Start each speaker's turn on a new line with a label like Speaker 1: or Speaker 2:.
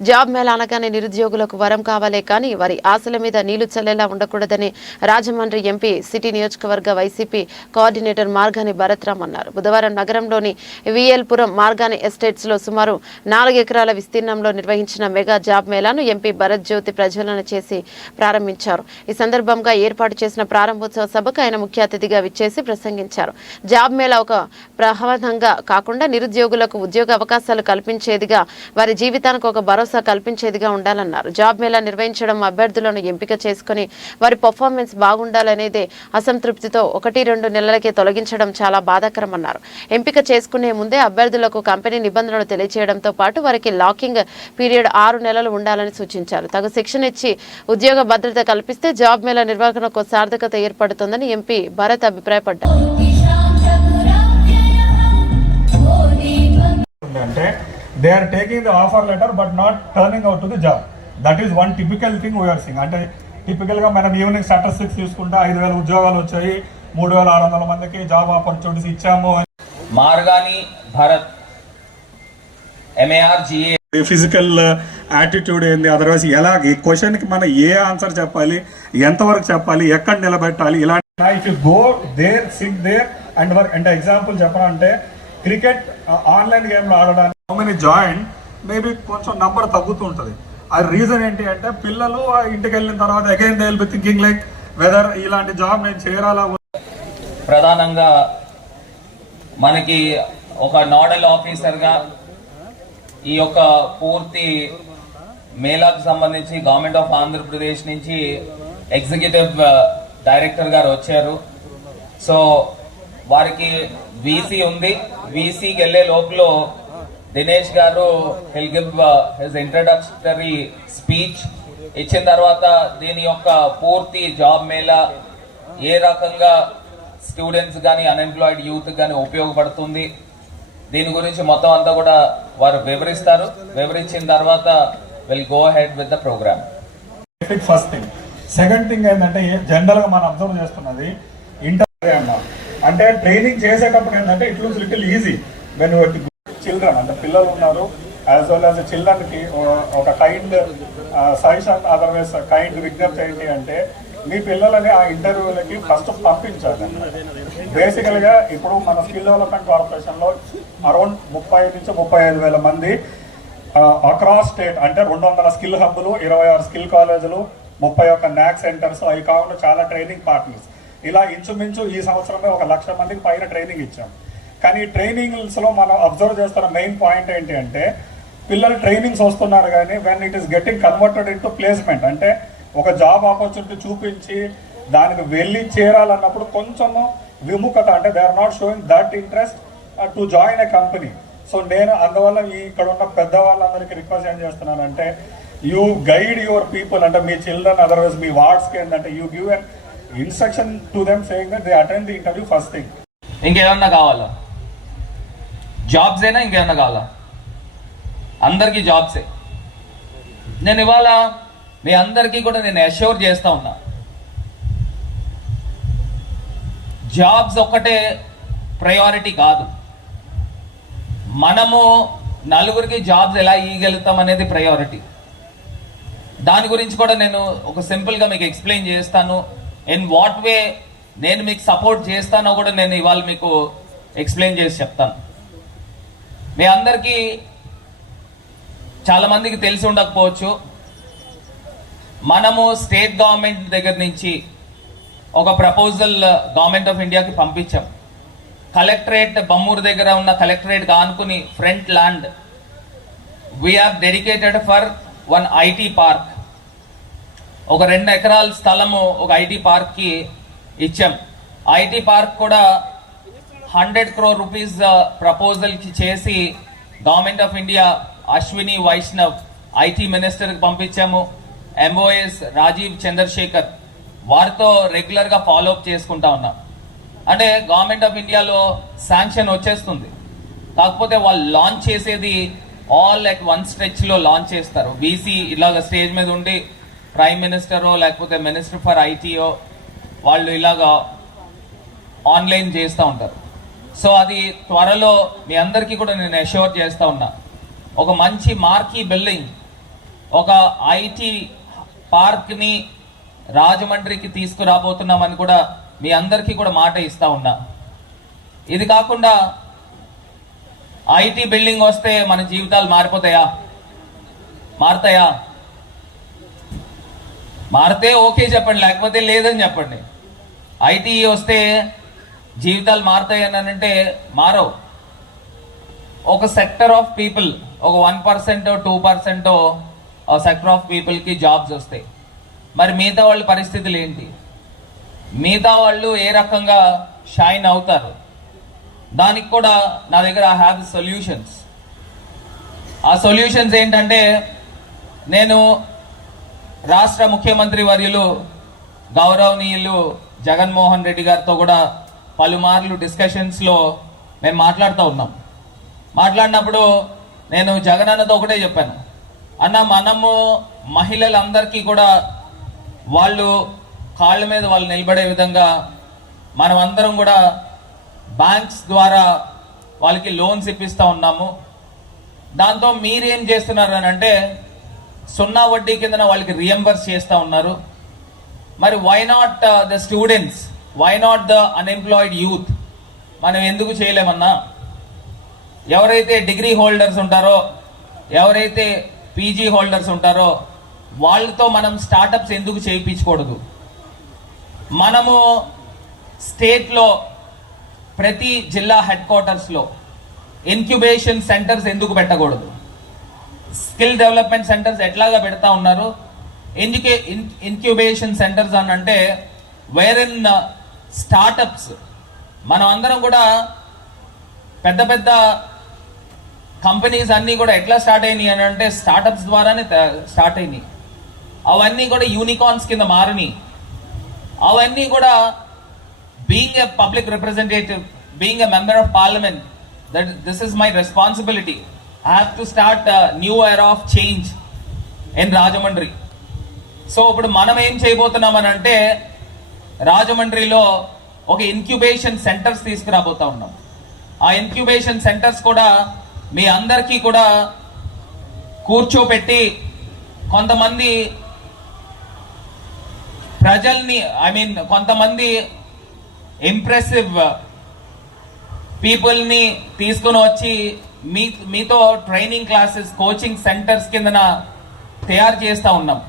Speaker 1: Job Mela అనగానే నిరుద్యోగులకు వరం కావాలే కానీ వారి ఆశల మీద నీళ్ళు చల్లేలా ఉండకూడదని రాజమండ్రి ఎంపీ సిటీ నియోజకవర్గ వైసీపీ కోఆర్డినేటర్ మార్గాని భరత్రామ్ అన్నారు. బుధవారం నగరంలోని విఎల్పురం మార్గాని ఎస్టేట్స్లో సుమారు నాలుగు ఎకరాల విస్తీర్ణంలో నిర్వహించిన మెగా జాబ్ మేళాను ఎంపీ భరత్ జ్యోతి ప్రజ్వలన చేసి ప్రారంభించారు. ఈ సందర్భంగా ఏర్పాటు చేసిన ప్రారంభోత్సవ సభకు ఆయన ముఖ్య అతిథిగా విచ్చేసి ప్రసంగించారు. జాబ్ మేళా ఒక ప్రహవనంగా కాకుండా నిరుద్యోగులకు ఉద్యోగ అవకాశాలు కల్పించేదిగా వారి జీవితానికి ఒక భరోసా కల్పించేదిగా ఉండాలన్నారు. జాబ్ మేళా నిర్వహించడం అభ్యర్థులను ఎంపిక చేసుకుని వారి పర్ఫార్మెన్స్ బాగుండాలనేదే అసంతృప్తితో ఒకటి రెండు నెలలకే తొలగించడం చాలా బాధాకరమన్నారు. ఎంపిక చేసుకునే ముందే అభ్యర్థులకు కంపెనీ నిబంధనలు తెలియజేయడంతో పాటు వారికి లాకింగ్ పీరియడ్ ఆరు నెలలు ఉండాలని సూచించారు. తగు శిక్షణ ఇచ్చి ఉద్యోగ భద్రత కల్పిస్తే జాబ్ మేళా నిర్వహణకు సార్థకత ఏర్పడుతుందని ఎంపీ భరత్ అభిప్రాయపడ్డారు.
Speaker 2: అంటే they are taking the offer letter but not turning out to the job that is one typical thing we are seeing అంటే typical గా మనం ఈవినింగ్ స్టాటిస్టిక్స్ చూసుకుంటే ఐదు వేల ఉద్యోగాలు వచ్చాయి మూడు వేల ఆరు వందల మందికి జాబ్ ఆపర్చునిటీస్ ఇచ్చాము
Speaker 3: Margani Bharat MARGA
Speaker 2: physical attitude ఏంది? అదర్వైజ్ ఎలా ఈ క్వశ్చన్కి మనం ఏ ఆన్సర్ చెప్పాలి? ఎంతవరకు చెప్పాలి? ఎక్కడ నిలబెట్టాలి? ఇలాంటి if you go there sit there and work అంటే ఎగ్జాంపుల్ చెప్పాలంటే క్రికెట్ ఆన్లైన్ గేమ్లో ఆడడానికి హౌ మెనీ జాయిన్ మేబీ కొంచెం నంబర్ ఉంటుంది. ఆ రీజన్ ఏంటి అంటే పిల్లలు ఇంటికి వెళ్ళిన తర్వాత again they will be thinking like whether ఇలాంటి జాబ్ నేను చేరాలా
Speaker 3: ప్రధానంగా మనకి ఒక నోడల్ ఆఫీసర్గా ఈ యొక్క పూర్తి మేళాకు సంబంధించి గవర్నమెంట్ ఆఫ్ ఆంధ్రప్రదేశ్ నుంచి ఎగ్జిక్యూటివ్ డైరెక్టర్ గారు వచ్చారు. సో వారికి వీసీ ఉంది. వీసీకి వెళ్ళే లోపల Dinesh garu he'll give his introductory speech ఇచ్చిన తర్వాత దీని యొక్క పూర్తి జాబ్ మేళా ఏ రకంగా స్టూడెంట్స్ కానీ అన్ఎంప్లాయిడ్ యూత్ కానీ ఉపయోగపడుతుంది. దీని గురించి మొత్తం అంతా కూడా వారు వివరిస్తారు. వివరించిన తర్వాత will go head with the programme
Speaker 2: first thing second thing ఏంటంటే జనరల్గా మనం అబ్జర్వ్ చేస్తున్నది ఇంటర్ అన్నారు అంటే ట్రైనింగ్ చేసేటప్పుడు ఏంటంటే it loose little easy when children అంటే పిల్లలు ఉన్నారు యాజ్ వెల్ యాజ్ చిల్డ్రన్కి ఒక కైండ్ సజెషన్ అదర్వైజ్ కైండ్ విజ్ఞప్తి ఏంటి అంటే మీ పిల్లలని ఆ ఇంటర్వ్యూలకి ఫస్ట్ పంపించాలి. బేసికల్గా ఇప్పుడు మన స్కిల్ డెవలప్మెంట్ కార్పొరేషన్లో అరౌండ్ ముప్పై నుంచి ముప్పై ఐదు వేల మంది అక్రాస్ స్టేట్ అంటే రెండు వందల స్కిల్ హబ్బులు ఇరవై ఆరు స్కిల్ కాలేజీలు ముప్పై ఒక్క న్యాక్ సెంటర్స్ అవి కాకుండా చాలా ట్రైనింగ్ పార్ట్నర్స్ ఇలా ఇంచుమించు ఈ సంవత్సరమే ఒక లక్ష మందికి పైన ట్రైనింగ్ ఇచ్చాం. కానీ ఈ ట్రైనింగ్స్లో మనం అబ్జర్వ్ చేస్తున్న మెయిన్ పాయింట్ ఏంటి అంటే పిల్లలు ట్రైనింగ్స్ వస్తున్నారు కానీ when it is getting converted in placement అంటే ఒక జాబ్ ఆపర్చునిటీ చూపించి దానికి వెళ్ళి చేరాలన్నప్పుడు కొంచెము విముఖత అంటే they are not showing that interest to join a company so నేను అందువల్ల ఇక్కడ ఉన్న పెద్ద వాళ్ళందరికీ రిక్వెస్ట్ ఏం చేస్తున్నానంటే యూ గైడ్ యువర్ పీపుల్ అంటే మీ చిల్డ్రన్ అదర్వైజ్ మీ వార్డ్స్కి ఏంటంటే you give and instruction to them saying they attend the interview first thing
Speaker 3: ఇంకేమన్నా కావాలా? జాబ్స్ అయినా ఇంకేమన్నా కావాలా? అందరికీ జాబ్సే నేను ఇవాళ మీ అందరికీ కూడా నేను అష్యూర్ చేస్తా ఉన్నా. జాబ్స్ ఒక్కటే ప్రయారిటీ కాదు. మనము నలుగురికి జాబ్స్ ఎలా ఇవ్వగలుగుతాం అనేది ప్రయారిటీ దాని గురించి కూడా నేను ఒక సింపుల్గా మీకు ఎక్స్ప్లెయిన్ చేస్తాను. ఇన్ వాట్ వే నేను మీకు సపోర్ట్ చేస్తానో కూడా నేను ఇవాళ మీకు ఎక్స్ప్లెయిన్ చేసి చెప్తాను. మీ అందరికీ చాలా మందికి తెలిసి ఉండకపోవచ్చు. మనము స్టేట్ గవర్నమెంట్ దగ్గర నుంచి ఒక ప్రపోజల్ గవర్నమెంట్ ఆఫ్ ఇండియాకి పంపించాం. కలెక్టరేట్ బొమ్మూరు దగ్గర ఉన్న కలెక్టరేట్ ఆనుకుని front land we have dedicated for one IT park ఒక రెండు ఎకరాల స్థలము ఒక ఐటీ పార్క్కి ఇచ్చాం. ఐటీ పార్క్ కూడా హండ్రెడ్ క్రోర్ రూపీస్ ప్రపోజల్కి చేసి government of India Ashwini Vaishnaw IT మినిస్టర్కి పంపించాము. ఎంఓఎస్ రాజీవ్ చంద్రశేఖర్ వారితో రెగ్యులర్గా ఫాలోఅప్ చేసుకుంటా ఉన్నాం. అంటే గవర్నమెంట్ ఆఫ్ ఇండియాలో శాంక్షన్ వచ్చేస్తుంది. కాకపోతే వాళ్ళు లాంచ్ చేసేది ఆల్ అట్ వన్ స్ట్రెచ్లో లాంచ్ చేస్తారు. బీసీ ఇలాగ స్టేజ్ మీద ఉండి ప్రైమ్ మినిస్టరో లేకపోతే మినిస్టర్ ఫర్ ఐటీఓ వాళ్ళు ఇలాగా ఆన్లైన్ చేస్తూ ఉంటారు. సో అది త్వరలో మీ అందరికీ కూడా నేను అష్యూర్ చేస్తూ ఉన్నా. ఒక మంచి మార్కీ బిల్డింగ్ ఒక ఐటీ పార్క్ని రాజమండ్రికి తీసుకురాబోతున్నామని కూడా మీ అందరికీ కూడా మాట ఇస్తూ ఉన్నా. ఇది కాకుండా ఐటీ బిల్డింగ్ వస్తే మన జీవితాలు మారిపోతాయా? మారుతాయా? మారితే ఓకే చెప్పండి లేకపోతే లేదని చెప్పండి. ఐటీ వస్తే జీవితాలు మారుతాయని అంటే మారవు. ఒక సెక్టర్ ఆఫ్ పీపుల్ ఒక one percent two percent sector of పీపుల్కి జాబ్స్ వస్తాయి. మరి మిగతా వాళ్ళ పరిస్థితులు ఏంటి? మిగతా వాళ్ళు ఏ రకంగా షైన్ అవుతారు? దానికి కూడా నా దగ్గర ఐ హ్యావ్ సొల్యూషన్స్ ఆ సొల్యూషన్స్ ఏంటంటే నేను రాష్ట్ర ముఖ్యమంత్రి వర్యులు గౌరవనీయులు జగన్మోహన్ రెడ్డి గారితో కూడా పలుమార్లు డిస్కషన్స్లో మేము మాట్లాడుతూ ఉన్నాం. మాట్లాడినప్పుడు నేను జగన్ అన్నతో ఒకటే చెప్పాను. అన్న మనము మహిళలందరికీ కూడా వాళ్ళు కాళ్ళ మీద వాళ్ళు నిలబడే విధంగా మనం అందరం కూడా బ్యాంక్స్ ద్వారా వాళ్ళకి లోన్స్ ఇప్పిస్తూ ఉన్నాము. దాంతో మీరేం చేస్తున్నారు అని అంటే సున్నా వడ్డీ కిందన వాళ్ళకి రియంబర్స్ చేస్తూ ఉన్నారు. మరి why not the students why not the unemployed youth మనం ఎందుకు చేయలేమన్నా? ఎవరైతే డిగ్రీ హోల్డర్స్ ఉంటారో ఎవరైతే పీజీ హోల్డర్స్ ఉంటారో వాళ్ళతో మనం స్టార్టప్స్ ఎందుకు చేయించకూడదు? మనము స్టేట్లో ప్రతి జిల్లా హెడ్ క్వార్టర్స్లో ఇన్క్యుబేషన్ సెంటర్స్ ఎందుకు పెట్టకూడదు? స్కిల్ డెవలప్మెంట్ సెంటర్స్ ఎట్లాగా పెడతా ఉన్నారు? ఎందుకే ఇన్క్యుబేషన్ సెంటర్స్ అని అంటే వేర్ ఇన్ స్టార్టప్స్ మనం అందరం కూడా పెద్ద పెద్ద కంపెనీస్ అన్నీ కూడా ఎట్లా స్టార్ట్ అయినాయి అని అంటే స్టార్టప్స్ ద్వారానే స్టార్ట్ అయినాయి. అవన్నీ కూడా యూనికార్న్స్ కింద మారినాయి. అవన్నీ కూడా being a public representative being a member of parliament that this is my responsibility I have to start new year of change in Rajahmundry so ఇప్పుడు మనం ఏం చేయబోతున్నాం అని అంటే రాజమండ్రిలో ఒక ఇన్క్యుబేషన్ సెంటర్స్ తీసుకురాబోతా ఉన్నాం. ఆ ఇన్క్యుబేషన్ సెంటర్స్ కూడా మీ అందరికీ కూడా కూర్చోపెట్టి కొంతమంది ప్రజల్ని ఐ మీన్ కొంతమంది ఇంప్రెసివ్ పీపుల్ని తీసుకుని వచ్చి మీ మీతో ట్రైనింగ్ క్లాసెస్ కోచింగ్ సెంటర్స్ కిందన తయారు చేస్తూ ఉన్నాం.